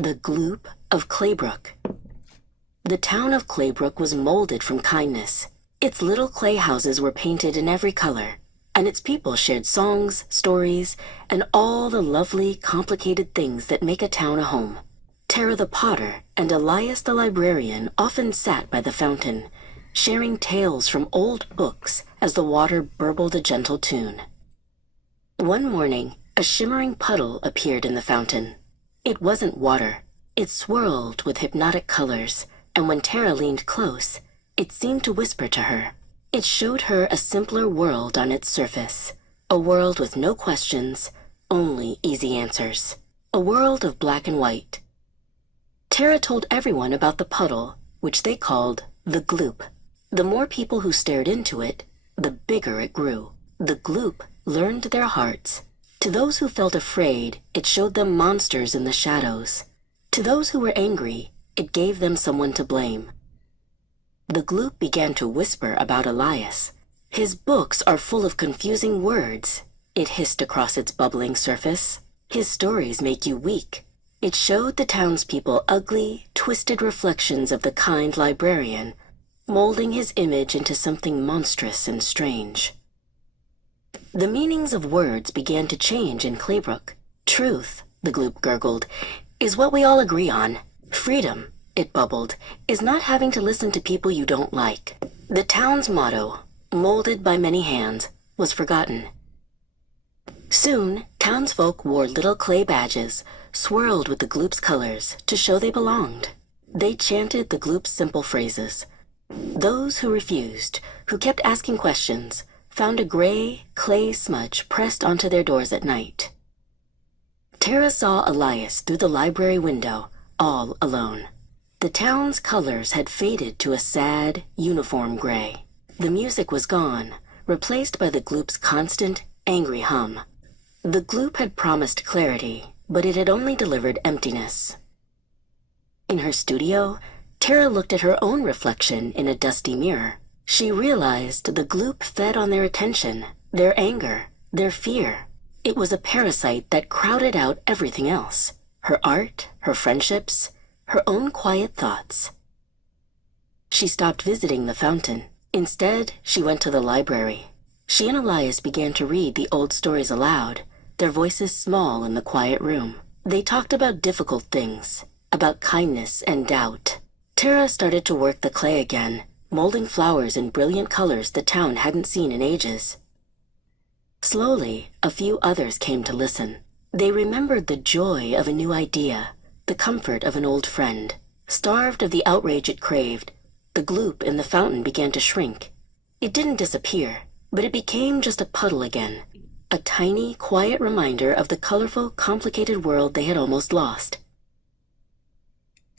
The Gloop of Claybrook. The town of Claybrook was molded from kindness. Its little clay houses were painted in every color, and its people shared songs, stories, and all the lovely, complicated things that make a town a home. Tara the potter and Elias the librarian often sat by the fountain, sharing tales from old books as the water burbled a gentle tune. One morning, a shimmering puddle appeared in the fountain. It wasn't water. It swirled with hypnotic colors, and when Tara leaned close, it seemed to whisper to her. It showed her a simpler world on its surface, a world with no questions, only easy answers, a world of black and white. Tara told everyone about the puddle, which they called the Gloop. The more people who stared into it, the bigger it grew. The Gloop learned their hearts. To those who felt afraid, it showed them monsters in the shadows. To those who were angry, it gave them someone to blame. The Gloop began to whisper about Elias. His books are full of confusing words, it hissed across its bubbling surface. His stories make you weak. It showed the townspeople ugly, twisted reflections of the kind librarian, molding his image into something monstrous and strange. The meanings of words began to change in Claybrook. Truth, the Gloop gurgled, is what we all agree on. Freedom, it bubbled, is not having to listen to people you don't like. The town's motto, molded by many hands, was forgotten. Soon, townsfolk wore little clay badges, swirled with the Gloop's colors, to show they belonged. They chanted the Gloop's simple phrases. Those who refused, who kept asking questions, found a gray, clay smudge pressed onto their doors at night. Tara saw Elias through the library window, all alone. The town's colors had faded to a sad, uniform gray. The music was gone, replaced by the Gloop's constant, angry hum. The Gloop had promised clarity, but it had only delivered emptiness. In her studio, Tara looked at her own reflection in a dusty mirror. She realized the Gloop fed on their attention, their anger, their fear. It was a parasite that crowded out everything else. Her art, her friendships, her own quiet thoughts. She stopped visiting the fountain. Instead, she went to the library. She and Elias began to read the old stories aloud, their voices small in the quiet room. They talked about difficult things, about kindness and doubt. Tara started to work the clay again, molding flowers in brilliant colors the town hadn't seen in ages. Slowly, a few others came to listen. They remembered the joy of a new idea, the comfort of an old friend. Starved of the outrage it craved, the Gloop in the fountain began to shrink. It didn't disappear, but it became just a puddle again, a tiny, quiet reminder of the colorful, complicated world they had almost lost.